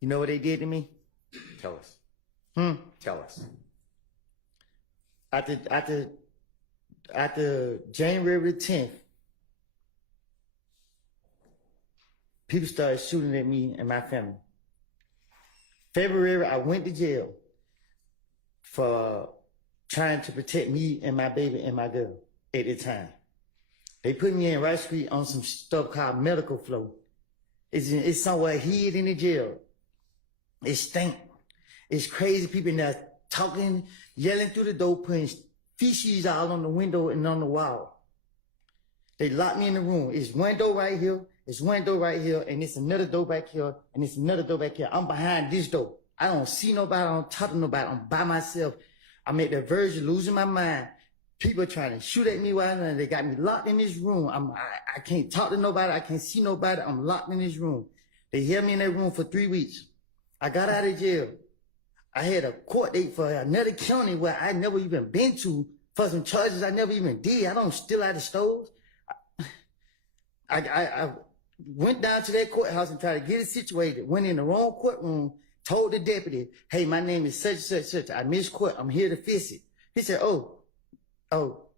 You know what they did to me? Tell us. Tell us. After January 10th, people started shooting at me and my family. February, I went to jail for trying to protect me and my baby and my girl at the time. They put me in Rice Street on some stuff called medical flow. It's somewhere hid in the jail. It stink. It's crazy people in there talking, yelling through the door, putting feces all on the window and on the wall. They locked me in the room. It's one door right here. It's one door right here. And it's another door back here. And it's another door back here. I'm behind this door. I don't see nobody. I don't talk to nobody. I'm by myself. I'm at the verge of losing my mind. People trying to shoot at me while they got me locked in this room. I can't talk to nobody. I can't see nobody. I'm locked in this room. They held me in that room for 3 weeks. I got out of jail. I had a court date for another county where I never even been to for some charges I never even did. I don't steal out of stores. I went down to that courthouse and tried to get it situated. Went in the wrong courtroom, told the deputy, hey, my name is such and such, such. I missed court. I'm here to fix it. He said, oh,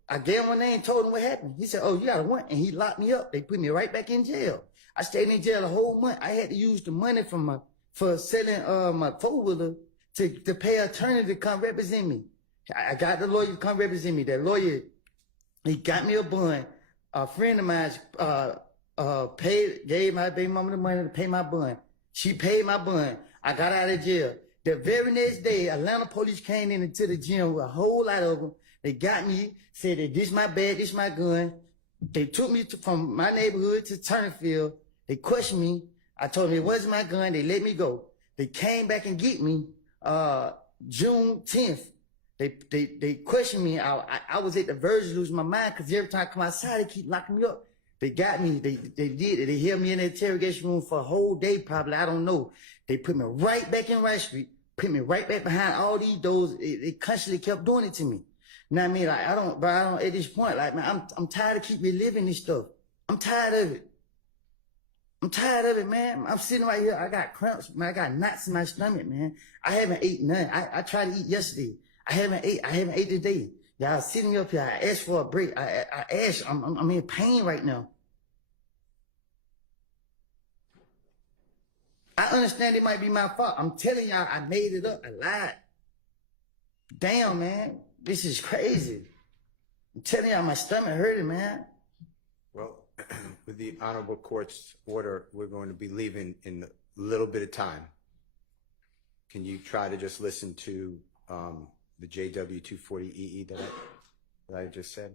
I gave him my name, told him what happened. He said, oh, you got a warrant. And he locked me up. They put me right back in jail. I stayed in jail a whole month. I had to use the money for selling my four-wheeler to pay an attorney to come represent me. I got the lawyer to come represent me. That lawyer, he got me a bond. A friend of mine gave my baby mama the money to pay my bond. She paid my bond. I got out of jail. The very next day, Atlanta police came into the gym with a whole lot of them. They got me, said that this my bag, this my gun. They took me from my neighborhood to Turnerfield. They questioned me. I told them it wasn't my gun. They let me go. They came back and get me June 10th. They questioned me. I was at the verge of losing my mind because every time I come outside, they keep locking me up. They got me. They did it. They held me in the interrogation room for a whole day, probably. I don't know. They put me right back in Rice Street, put me right back behind all these doors. They constantly kept doing it to me. You know what I mean? Like, I don't, at this point, like, man, I'm tired of keep reliving this stuff. I'm tired of it. I'm tired of it, man. I'm sitting right here. I got cramps, man. I got knots in my stomach, man. I haven't ate none. I tried to eat yesterday. I haven't ate today. Y'all sitting up here. I asked for a break. I asked, I'm in pain right now. I understand it might be my fault. I'm telling y'all, I made it up. I lied. Damn, man. This is crazy. I'm telling y'all, my stomach hurting, man. Well, with the Honorable Court's order, we're going to be leaving in a little bit of time. Can you try to just listen to the JW240EE that I just said?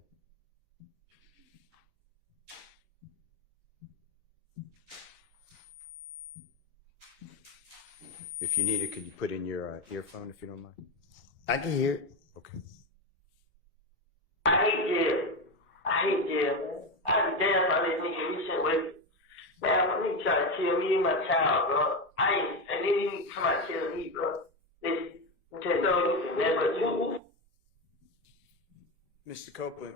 If you need it, could you put in your earphone if you don't mind? I can hear it. Okay. I hate jail. I hate jail, man. I be damn how they nigga recent with me. Man, my nigga try to kill me and my child, bro. And they didn't even come out and kill me, bro. Listen, I'm telling you, never you. Mr. Copeland,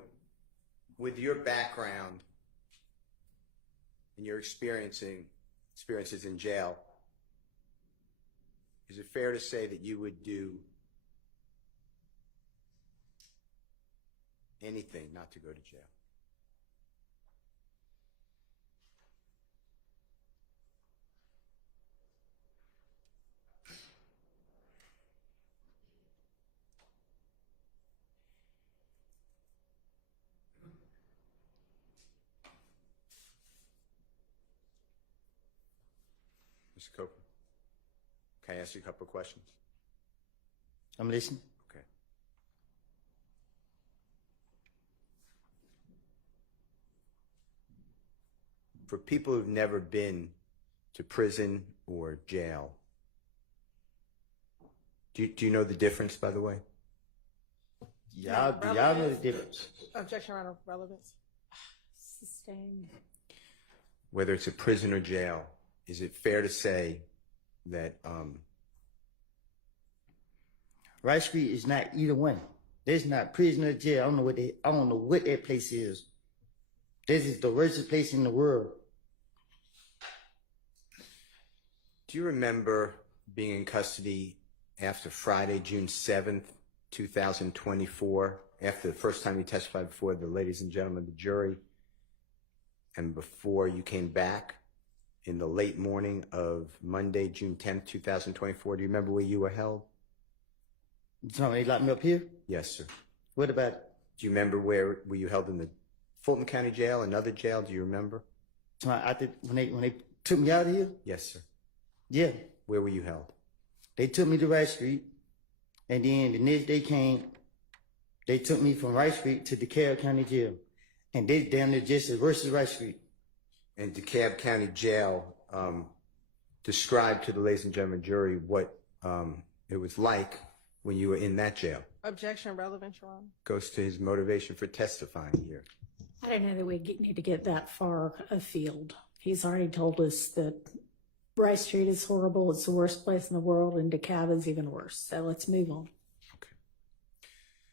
with your background and your experiences in jail, is it fair to say that you would do anything not to go to jail? Mr. Copeland, can I ask you a couple of questions? I'm listening. Okay. For people who've never been to prison or jail, do you know the difference, by the way? Y'all know the difference. Objection around relevance. Sustained. Whether it's a prison or jail, is it fair to say that Rice Street is not either one. There's not prison or jail. I don't know what that place is. This is the worst place in the world. do you remember being in custody after Friday, June 7th, 2024, after the first time you testified before the ladies and gentlemen of the jury, and before you came back in the late morning of Monday, June 10th, 2024. Do you remember where you were held? You talking they locked me up here? Yes, sir. What about it? Do you remember where were you held in the Fulton County Jail, another jail? Do you remember? When they took me out of here? Yes, sir. Yeah. Where were you held? They took me to Rice Street, and then the next day came, they took me from Rice Street to DeKalb County Jail. And they damn near just as worse as Rice Street. And DeKalb County Jail, describe to the ladies and gentlemen jury what it was like when you were in that jail. Objection relevant, Your Honor. Goes to his motivation for testifying here. I don't know that we need to get that far afield. He's already told us that Rice Street is horrible. It's the worst place in the world, and DeKalb is even worse. So let's move on.